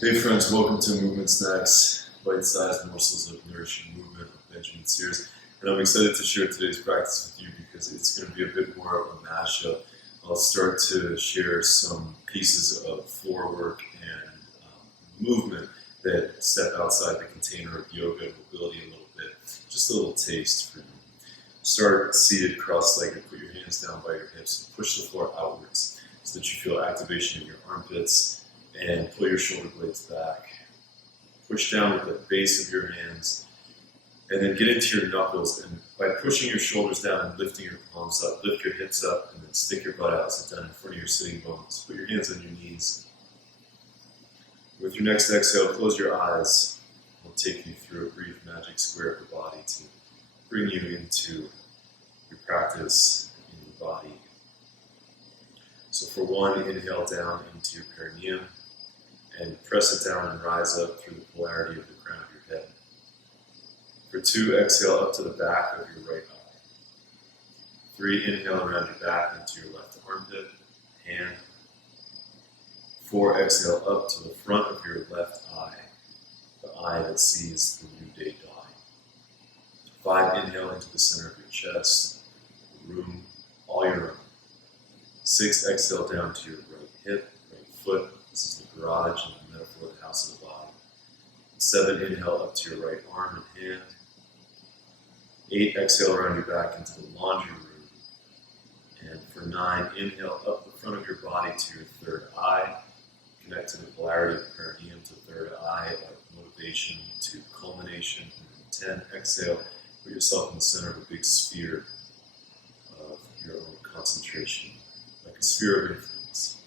Hey friends, welcome to Movement Snacks, bite-sized morsels of nourishing movement with Benjamin Sears. And I'm excited to share today's practice with you because it's going to be a bit more of a mashup. I'll start to share some pieces of floor work and movement that step outside the container of yoga and mobility a little bit. Just a little taste for you. Start seated cross-legged, put your hands down by your hips and push the floor outwards so that you feel activation in your armpits. And pull your shoulder blades back. Push down with the base of your hands. And then get into your knuckles. And by pushing your shoulders down and lifting your palms up, lift your hips up and then stick your butt out, sit down in front of your sitting bones. Put your hands on your knees. With your next exhale, close your eyes. We'll take you through a brief magic square of the body to bring you into your practice in your body. So for one, inhale down into your perineum. And press it down and rise up through the polarity of the crown of your head. For two, exhale up to the back of your right eye. Three, inhale around your back into your left armpit, hand. Four, exhale up to the front of your left eye, the eye that sees the new day dawning. Five, inhale into the center of your chest, the room all your own. Six, exhale down to your right hip, right foot. This is the garage and the metaphor of the house of the body. 7, inhale up to your right arm and hand. 8, exhale around your back into the laundry room. And for 9, inhale up the front of your body to your third eye. Connect to the polarity of the perineum to third eye of motivation to culmination. And 10, exhale, put yourself in the center of a big sphere of your own concentration, like a sphere of influence.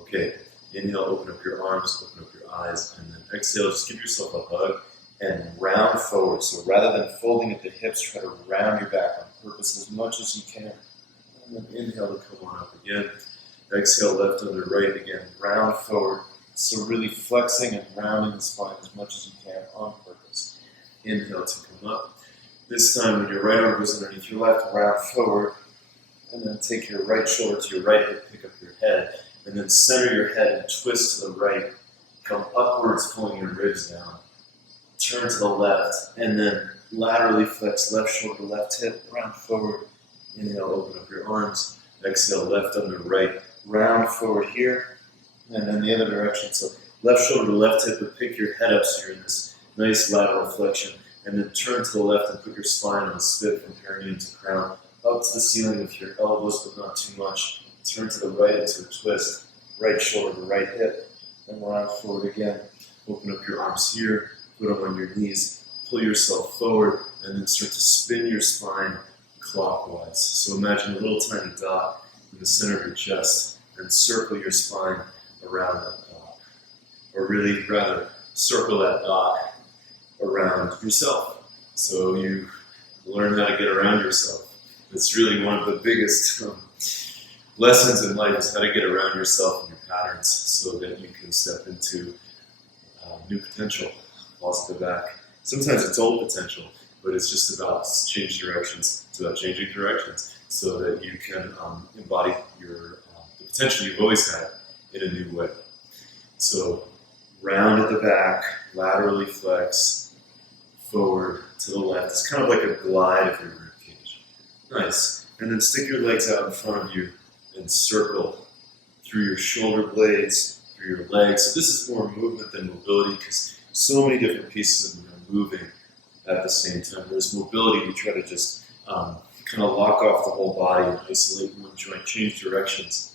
Okay. Inhale, open up your arms, open up your eyes, and then exhale, just give yourself a hug and round forward. So rather than folding at the hips, try to round your back on purpose as much as you can. And then inhale to come on up again. Exhale, left under right again, round forward. So really flexing and rounding the spine as much as you can on purpose. Inhale to come up. This time when your right arm goes underneath your left, round forward. And then take your right shoulder to your right hip, pick up your head. And then center your head and twist to the right. Come upwards, pulling your ribs down. Turn to the left, and then laterally flex left shoulder, left hip, round forward. Inhale, open up your arms. Exhale, left under right. Round forward here, and then the other direction. So left shoulder to left hip, but pick your head up so you're in this nice lateral flexion. And then turn to the left and put your spine on a spit from perineum to crown. Up to the ceiling with your elbows, but not too much. Turn to the right into a twist, right shoulder to right hip, and round forward again. Open up your arms here, put them on your knees, pull yourself forward, and then start to spin your spine clockwise. So imagine a little tiny dot in the center of your chest, and circle your spine around that dot. Or really, rather, circle that dot around yourself. So you learn how to get around yourself. It's really one of the biggest lessons in life is how to get around yourself and your patterns so that you can step into new potential, positive back. Sometimes it's old potential, but it's just about change directions. It's about changing directions so that you can embody the potential you've always had in a new way. So round at the back, laterally flex, forward to the left. It's kind of like a glide of your ribcage. Nice. And then stick your legs out in front of you and circle through your shoulder blades, through your legs. So this is more movement than mobility because so many different pieces of them are moving at the same time. Whereas mobility, we try to just kind of lock off the whole body and isolate one joint, change directions.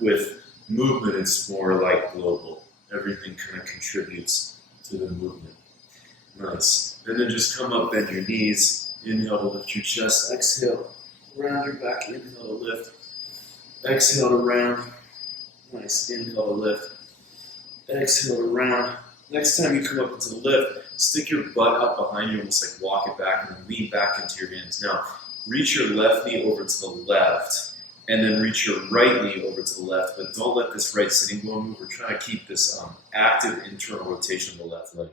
With movement, it's more like global. Everything kind of contributes to the movement. Nice. And then just come up, bend your knees. Inhale to lift your chest. Exhale, round your back. Inhale to lift. Exhale to round. Nice. Inhale to lift. Exhale to round. Next time you come up into the lift, stick your butt up behind you, almost like walk it back, and then lean back into your hands. Now, reach your left knee over to the left, and then reach your right knee over to the left, but don't let this right sitting bone move. We're trying to keep this active internal rotation of the left leg.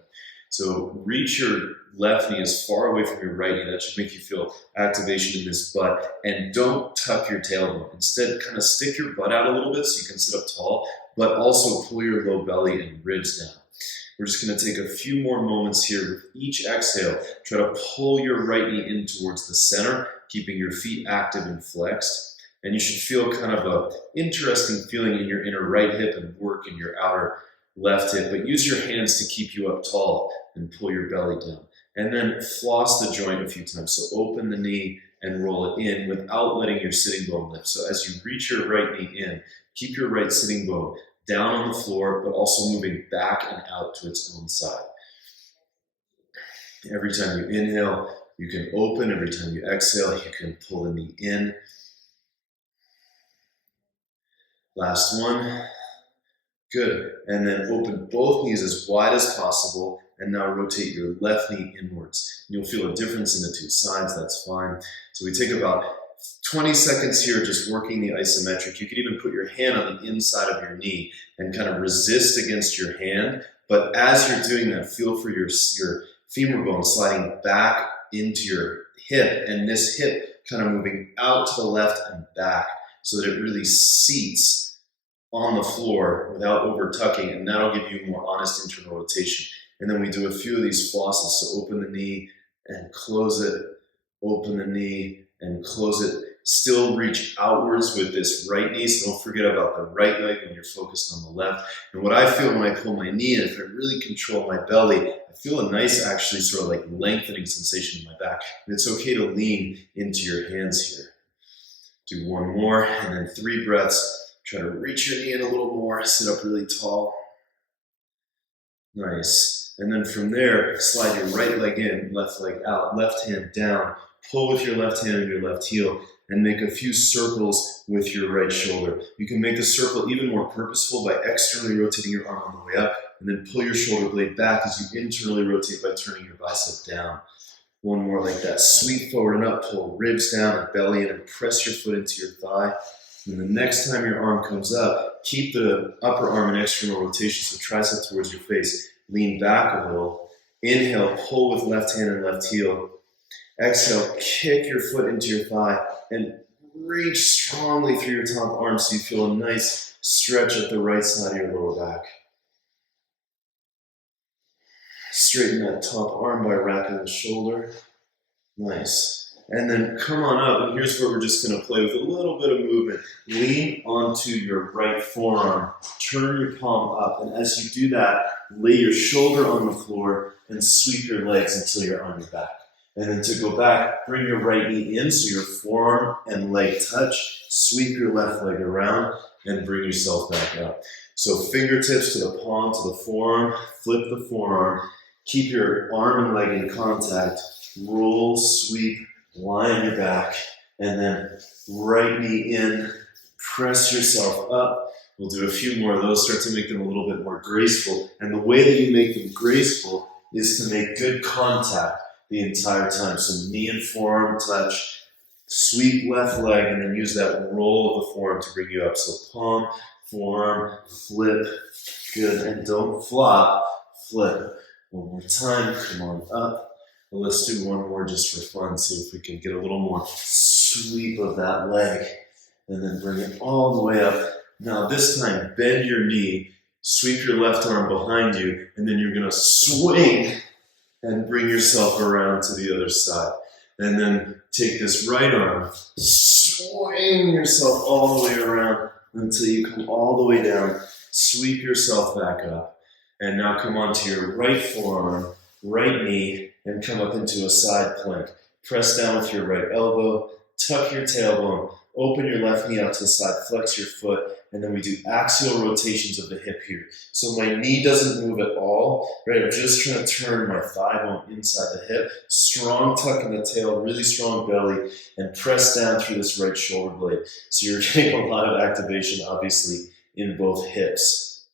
So reach your left knee as far away from your right knee. That should make you feel activation in this butt. And don't tuck your tailbone. Instead, kind of stick your butt out a little bit so you can sit up tall, but also pull your low belly and ribs down. We're just going to take a few more moments here. With each exhale, try to pull your right knee in towards the center, keeping your feet active and flexed. And you should feel kind of an interesting feeling in your inner right hip and work in your outer left hip. But use your hands to keep you up tall and pull your belly down. And then floss the joint a few times. So open the knee and roll it in without letting your sitting bone lift. So as you reach your right knee in, keep your right sitting bone down on the floor, but also moving back and out to its own side. Every time you inhale, you can open. Every time you exhale, you can pull the knee in. Last one. Good. And then open both knees as wide as possible. And now rotate your left knee inwards. You'll feel a difference in the two sides. That's fine. So we take about 20 seconds here just working the isometric. You could even put your hand on the inside of your knee and kind of resist against your hand. But as you're doing that, feel for your femur bone sliding back into your hip, and this hip kind of moving out to the left and back so that it really seats on the floor without over tucking, and that'll give you more honest internal rotation. And then we do a few of these flosses. So open the knee and close it, open the knee and close it. Still reach outwards with this right knee, so don't forget about the right leg when you're focused on the left. And what I feel when I pull my knee in, if I really control my belly, I feel a nice, actually sort of like lengthening sensation in my back. And it's okay to lean into your hands here. Do one more, and then 3 breaths. Try to reach your knee in a little more, sit up really tall. Nice. And then from there, slide your right leg in, left leg out, left hand down. Pull with your left hand and your left heel and make a few circles with your right shoulder. You can make the circle even more purposeful by externally rotating your arm on the way up, and then pull your shoulder blade back as you internally rotate by turning your bicep down. One more like that. Sweep forward and up, pull ribs down and belly in, and press your foot into your thigh. And the next time your arm comes up, keep the upper arm in external rotation, so tricep towards your face. Lean back a little. Inhale, pull with left hand and left heel. Exhale, kick your foot into your thigh and reach strongly through your top arm so you feel a nice stretch at the right side of your lower back. Straighten that top arm by wrapping the shoulder. Nice. And then come on up, and here's where we're just going to play with a little bit of movement. Lean onto your right forearm. Turn your palm up, and as you do that, lay your shoulder on the floor and sweep your legs until you're on your back. And then to go back, bring your right knee in so your forearm and leg touch. Sweep your left leg around and bring yourself back up. So fingertips to the palm, to the forearm. Flip the forearm. Keep your arm and leg in contact. Roll, sweep, lie on your back. And then right knee in. Press yourself up. We'll do a few more of those. Start to make them a little bit more graceful. And the way that you make them graceful is to make good contact the entire time. So knee and forearm touch, sweep left leg, and then use that roll of the forearm to bring you up. So palm, forearm, flip, good, and don't flop, flip. One more time, come on up. Well, let's do one more just for fun, see if we can get a little more sweep of that leg, and then bring it all the way up. Now this time, bend your knee, sweep your left arm behind you, and then you're gonna swing and bring yourself around to the other side. And then take this right arm, swing yourself all the way around until you come all the way down. Sweep yourself back up. And now come onto your right forearm, right knee, and come up into a side plank. Press down with your right elbow, tuck your tailbone, open your left knee out to the side, flex your foot, and then we do axial rotations of the hip here. So my knee doesn't move at all, right? I'm just trying to turn my thigh bone inside the hip, strong tuck in the tail, really strong belly, and press down through this right shoulder blade. So you're getting a lot of activation, obviously, in both hips.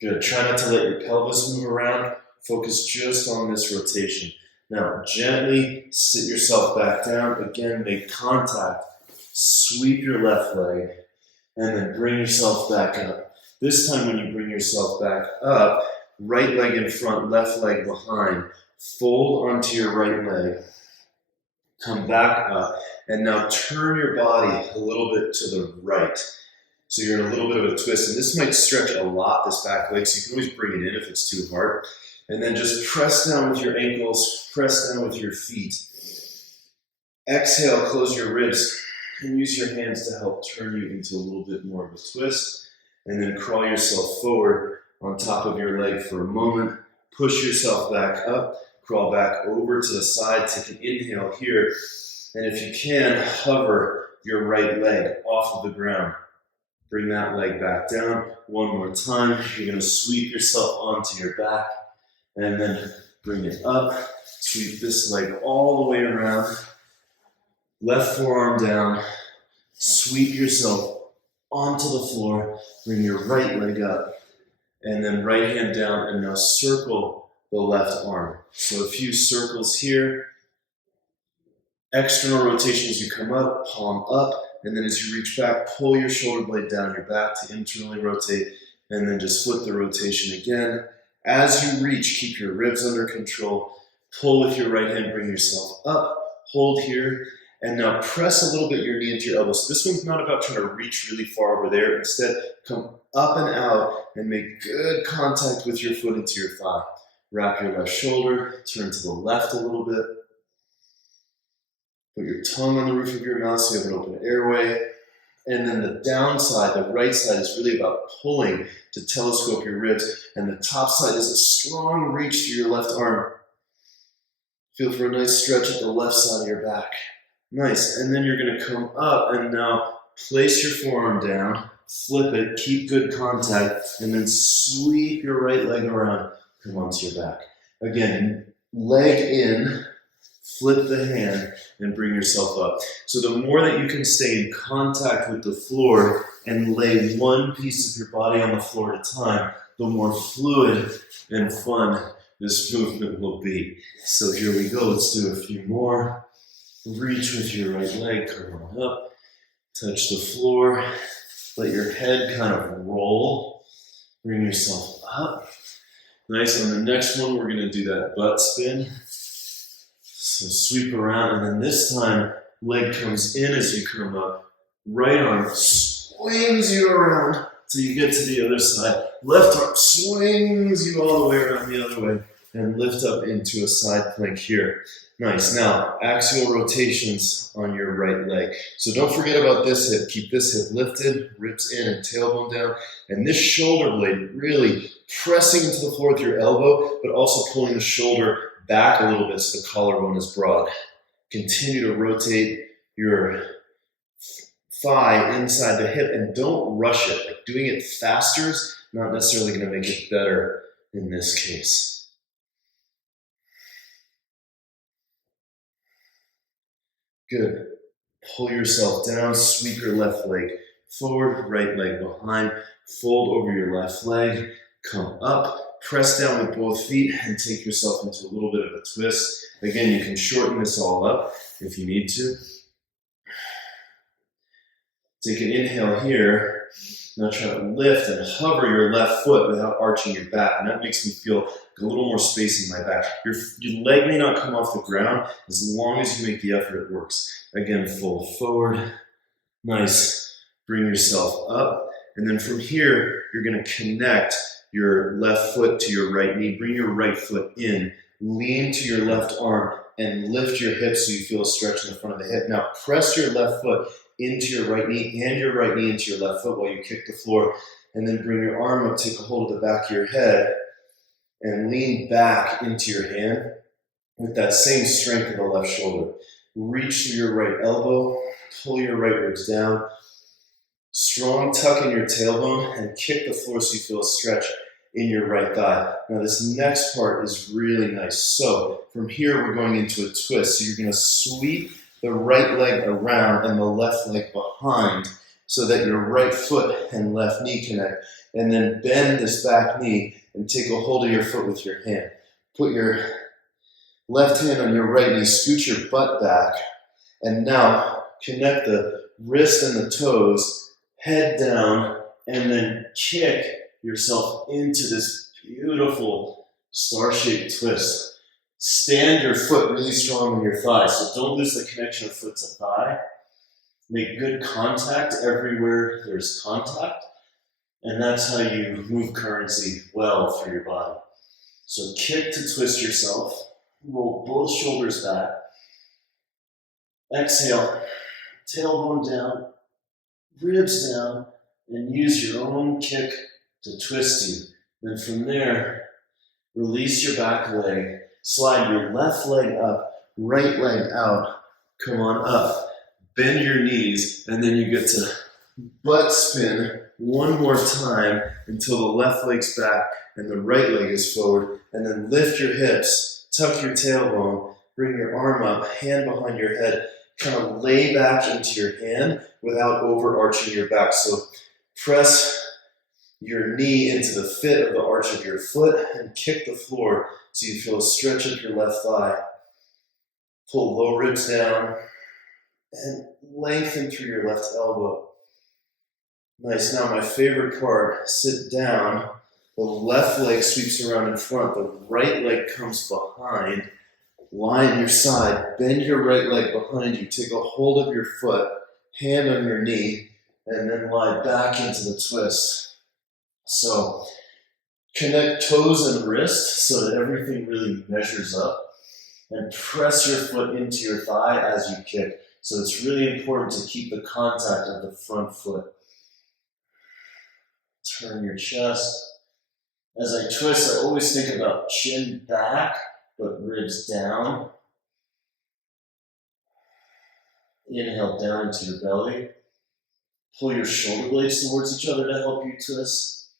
Good. Try not to let your pelvis move around. Focus just on this rotation. Now, gently sit yourself back down. Again, make contact. Sweep your left leg, and then bring yourself back up. This time when you bring yourself back up, right leg in front, left leg behind. Fold onto your right leg. Come back up. And now turn your body a little bit to the right. So you're in a little bit of a twist. And this might stretch a lot, this back leg, so you can always bring it in if it's too hard. And then just press down with your ankles, press down with your feet. Exhale, close your ribs, and use your hands to help turn you into a little bit more of a twist. And then crawl yourself forward on top of your leg for a moment. Push yourself back up, crawl back over to the side. Take an inhale here. And if you can, hover your right leg off of the ground. Bring that leg back down. One more time. You're going to sweep yourself onto your back. And then bring it up. Sweep this leg all the way around. Left forearm down. Sweep yourself onto the floor. Bring your right leg up. And then right hand down. And now circle the left arm. So a few circles here. External rotation as you come up, palm up. And then as you reach back, pull your shoulder blade down your back to internally rotate. And then just flip the rotation again. As you reach, keep your ribs under control. Pull with your right hand, bring yourself up. Hold here. And now press a little bit your knee into your elbow. So this one's not about trying to reach really far over there. Instead, come up and out and make good contact with your foot into your thigh. Wrap your left shoulder. Turn to the left a little bit. Put your tongue on the roof of your mouth so you have an open airway. And then the downside, the right side, is really about pulling to telescope your ribs. And the top side is a strong reach to your left arm. Feel for a nice stretch at the left side of your back. Nice. And then you're going to come up and now place your forearm down, flip it, keep good contact, and then sweep your right leg around. Come onto your back. Again, leg in, flip the hand, and bring yourself up. So the more that you can stay in contact with the floor and lay one piece of your body on the floor at a time, the more fluid and fun this movement will be. So here we go. Let's do a few more. Reach with your right leg, come on up. Touch the floor. Let your head kind of roll. Bring yourself up. Nice. On the next one, we're going to do that butt spin. So sweep around, and then this time, leg comes in as you come up. Right arm swings you around till you get to the other side. Left arm swings you all the way around the other way and lift up into a side plank here. Nice. Now, axial rotations on your right leg. So don't forget about this hip. Keep this hip lifted, ribs in and tailbone down. And this shoulder blade really pressing into the floor with your elbow, but also pulling the shoulder back a little bit so the collarbone is broad. Continue to rotate your thigh inside the hip and don't rush it. Like doing it faster is not necessarily going to make it better in this case. Good. Pull yourself down, sweep your left leg forward, right leg behind, fold over your left leg, come up, press down with both feet and take yourself into a little bit of a twist. Again, you can shorten this all up if you need to. Take an inhale here. Now try to lift and hover your left foot without arching your back. And that makes me feel a little more space in my back. Your leg may not come off the ground. As long as you make the effort, it works. Again, fold forward. Nice. Bring yourself up. And then from here, you're going to connect your left foot to your right knee. Bring your right foot in. Lean to your left arm and lift your hips so you feel a stretch in the front of the hip. Now press your left foot into your right knee and your right knee into your left foot while you kick the floor. And then bring your arm up, take a hold of the back of your head, and lean back into your hand with that same strength of the left shoulder. Reach through your right elbow, pull your right ribs down. Strong tuck in your tailbone and kick the floor so you feel a stretch in your right thigh. Now this next part is really nice. So from here we're going into a twist. So you're going to sweep the right leg around and the left leg behind so that your right foot and left knee connect. And then bend this back knee and take a hold of your foot with your hand. Put your left hand on your right knee, scoot your butt back, and now connect the wrist and the toes, head down, and then kick yourself into this Beautiful star-shaped twist. Stand your foot really strong on your thigh, so don't lose the connection of foot to thigh. Make good contact everywhere there's contact, and that's how you move currency well through your body. So kick to twist yourself, roll both shoulders back, exhale, tailbone down, ribs down, and use your own kick to twist you. Then from there, release your back leg, slide your left leg up, right leg out, come on up, bend your knees, and then you get to butt spin one more time until the left leg's back and the right leg is forward, and then lift your hips, tuck your tailbone, bring your arm up, hand behind your head, kind of lay back into your hand without overarching your back. So press your knee into the fit of the arch of your foot and kick the floor so you feel a stretch of your left thigh. Pull low ribs down and lengthen through your left elbow. Nice. Now my favorite part, sit down. The left leg sweeps around in front. The right leg comes behind. Lie on your side. Bend your right leg behind you. Take a hold of your foot, hand on your knee, and then lie back into the twist. So connect toes and wrist so that everything really measures up. And press your foot into your thigh as you kick. So it's really important to keep the contact of the front foot. Turn your chest. As I twist, I always think about chin back, but ribs down. Inhale down into your belly. Pull your shoulder blades towards each other to help you twist.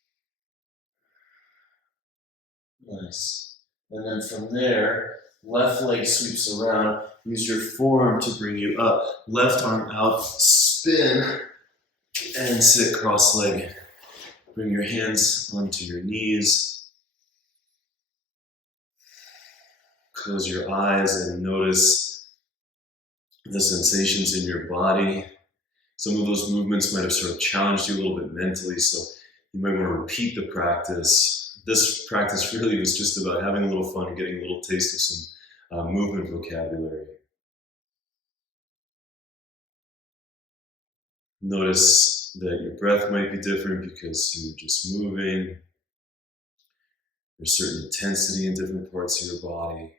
Nice. And then from there, left leg sweeps around. Use your forearm to bring you up. Left arm out. Spin and sit cross-legged. Bring your hands onto your knees. Close your eyes and notice the sensations in your body. Some of those movements might have sort of challenged you a little bit mentally, so you might want to repeat the practice. This practice really was just about having a little fun and getting a little taste of some movement vocabulary. Notice that your breath might be different because you were just moving. There's certain intensity in different parts of your body.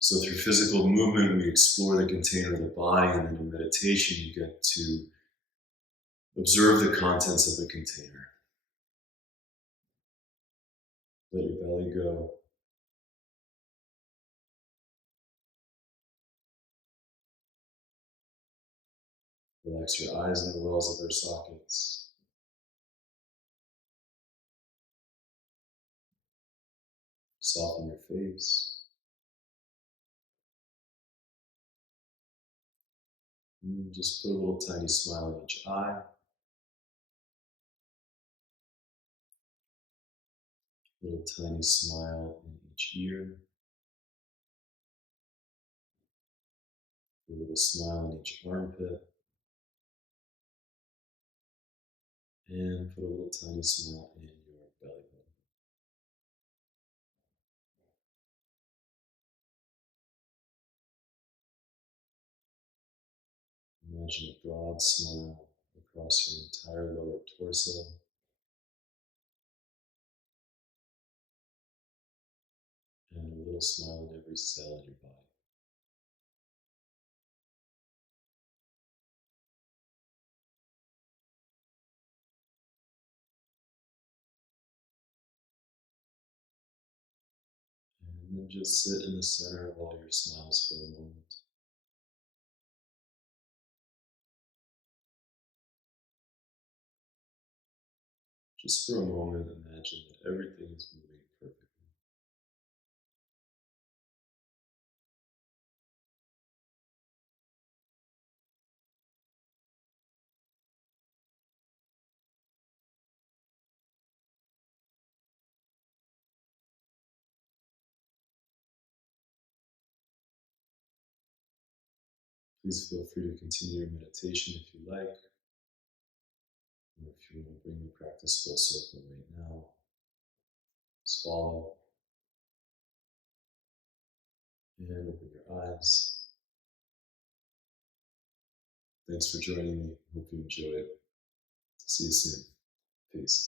So through physical movement, we explore the container of the body, and then in meditation, you get to observe the contents of the container. Let your belly go. Relax your eyes in the wells of their sockets. Soften your face. And just put a little tiny smile in each eye. A little tiny smile in each ear. A little smile in each armpit. And put a little tiny smile in your belly button. Imagine a broad smile across your entire lower torso. And a little smile in every cell in your body. And then just sit in the center of all your smiles for a moment. Just for a moment, imagine that everything is moving perfectly. Please feel free to continue your meditation if you like. Or if If you want to bring the practice full circle right now, swallow and open your eyes. Thanks for joining me. Hope you enjoyed. See you soon. Peace.